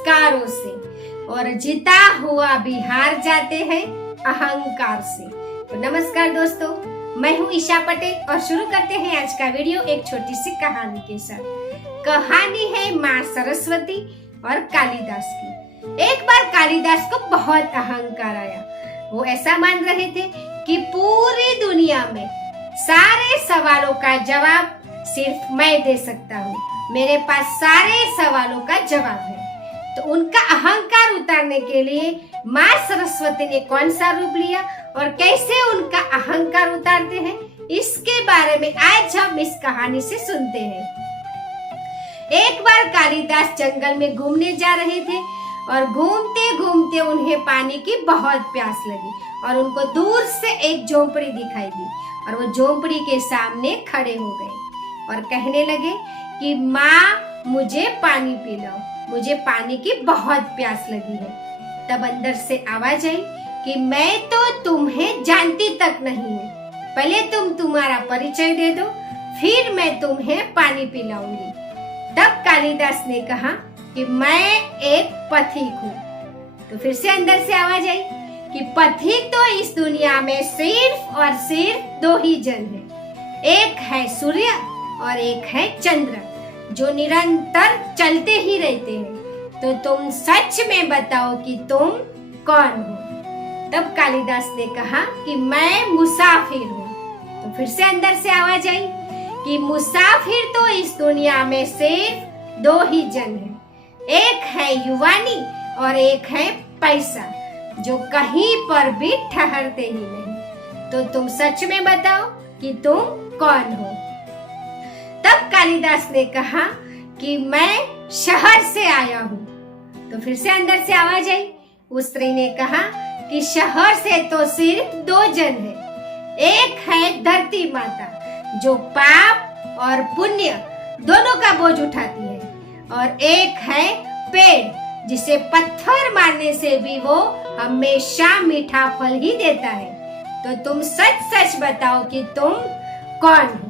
पुरस्कारों से और जीता हुआ भी हार जाते हैं अहंकार से। तो नमस्कार दोस्तों, मैं हूँ ईशा पटेल और शुरू करते हैं आज का वीडियो एक छोटी सी कहानी के साथ। कहानी है माँ सरस्वती और कालिदास की। एक बार कालिदास को बहुत अहंकार आया। वो ऐसा मान रहे थे कि पूरी दुनिया में सारे सवालों का जवाब सिर्फ मैं दे सकता हूँ, मेरे पास सारे सवालों का जवाब है। तो उनका अहंकार उतारने के लिए माँ सरस्वती ने कौन सा रूप लिया और कैसे उनका अहंकार उतारते हैं, इसके बारे में आज हम इस कहानी से सुनते हैं। एक बार कालिदास जंगल में घूमने जा रहे थे और घूमते घूमते उन्हें पानी की बहुत प्यास लगी और उनको दूर से एक झोंपड़ी दिखाई दी और वो झोंपड़ी के सामने खड़े हो गए और कहने लगे कि माँ मुझे पानी पिलाओ, मुझे पानी की बहुत प्यास लगी है। तब अंदर से आवाज आई कि मैं तो तुम्हें जानती तक नहीं हूँ, पहले तुम तुम्हारा परिचय दे दो, फिर मैं तुम्हें पानी पिलाऊंगी। तब कालिदास ने कहा कि मैं एक पथिक हूँ। तो फिर से अंदर से आवाज आई कि पथिक तो इस दुनिया में सिर्फ और सिर्फ दो ही जन है, एक है सूर्य और एक है चंद्र, जो निरंतर चलते ही रहते हैं। तो तुम सच में बताओ कि तुम कौन हो। तब कालिदास ने कहा कि मैं मुसाफिर हूँ। तो फिर से अंदर से आवाज आई कि मुसाफिर तो इस दुनिया में सिर्फ दो ही जन है, एक है युवानी और एक है पैसा, जो कहीं पर भी ठहरते ही नहीं। तो तुम सच में बताओ कि तुम कौन हो। तब कालिदास ने कहा कि मैं शहर से आया हूँ। तो फिर से अंदर से आवाज आई। उस स्त्री ने कहा कि शहर से तो सिर्फ दो जन है, एक है धरती माता जो पाप और पुण्य दोनों का बोझ उठाती है, और एक है पेड़ जिसे पत्थर मारने से भी वो हमेशा मीठा फल ही देता है। तो तुम सच सच बताओ कि तुम कौन हो।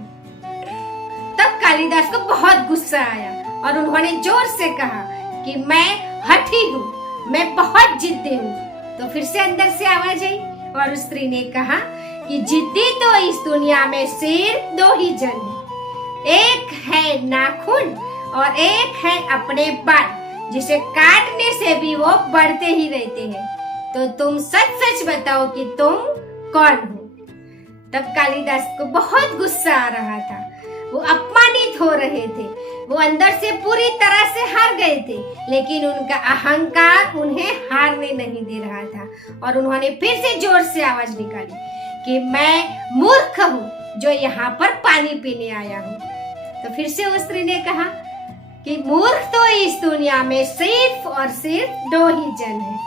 तब कालिदास को बहुत गुस्सा आया और उन्होंने जोर से कहा कि मैं हठी हूँ, मैं बहुत जिद्दी हूँ। तो फिर से अंदर से आवाज आई और उस स्त्री ने कहा कि जिद्दी तो इस दुनिया में सिर्फ दो ही जन है, एक है नाखून और एक है अपने बाल, जिसे काटने से भी वो बढ़ते ही रहते हैं। तो तुम सच सच बताओ कि तुम कौन हो। तब कालिदास को बहुत गुस्सा आ रहा था, वो अपमानित हो रहे थे, वो अंदर से पूरी तरह से हार गए थे, लेकिन उनका अहंकार उन्हें हारने नहीं दे रहा था। और उन्होंने फिर से जोर से आवाज निकाली कि मैं मूर्ख हूँ जो यहाँ पर पानी पीने आया हूँ। तो फिर से उस स्त्री ने कहा कि मूर्ख तो इस दुनिया में सिर्फ और सिर्फ दो ही जन है,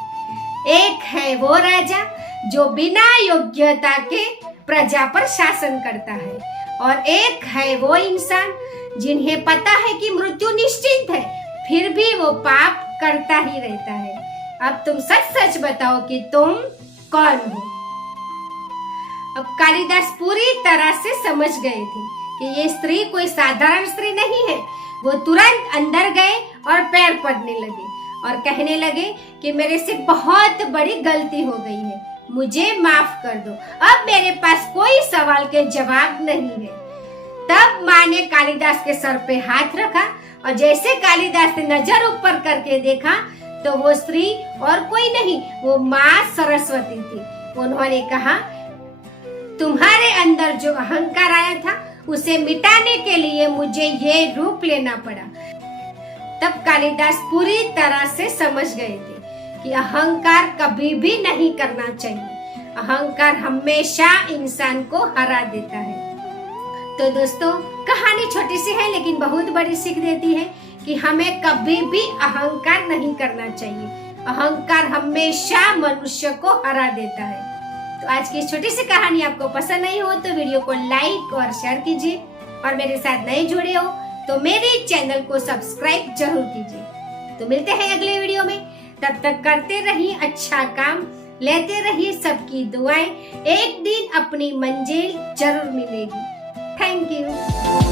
एक है वो राजा जो बिना योग्यता के प्रजा पर शासन करता है, और एक है वो इंसान जिन्हें पता है कि मृत्यु निश्चित है, फिर भी वो पाप करता ही रहता है। अब तुम सच सच बताओ कि तुम कौन हो। अब कालिदास पूरी तरह से समझ गए थे कि ये स्त्री कोई साधारण स्त्री नहीं है। वो तुरंत अंदर गए और पैर पड़ने लगे और कहने लगे कि मेरे से बहुत बड़ी गलती हो गई है, मुझे माफ कर दो, अब मेरे पास कोई सवाल के जवाब नहीं है। तब माँ ने कालिदास के सर पे हाथ रखा और जैसे कालिदास ने नजर ऊपर करके देखा तो वो स्त्री और कोई नहीं, वो माँ सरस्वती थी। उन्होंने कहा तुम्हारे अंदर जो अहंकार आया था उसे मिटाने के लिए मुझे ये रूप लेना पड़ा। तब कालिदास पूरी तरह से समझ गए थे कि अहंकार कभी भी नहीं करना चाहिए, अहंकार हमेशा इंसान को हरा देता है। तो दोस्तों, कहानी छोटी सी है लेकिन बहुत बड़ी सीख देती है कि हमें कभी भी अहंकार नहीं करना चाहिए, अहंकार हमेशा मनुष्य को हरा देता है। तो आज की छोटी सी कहानी आपको पसंद आई हो तो वीडियो को लाइक और शेयर कीजिए, और मेरे साथ नए जुड़े हो तो मेरे चैनल को सब्सक्राइब जरूर कीजिए। तो मिलते हैं अगले वीडियो में, तब तक करते रहिए अच्छा काम, लेते रहिए सबकी दुआएं, एक दिन अपनी मंजिल जरूर मिलेगी। Thank you.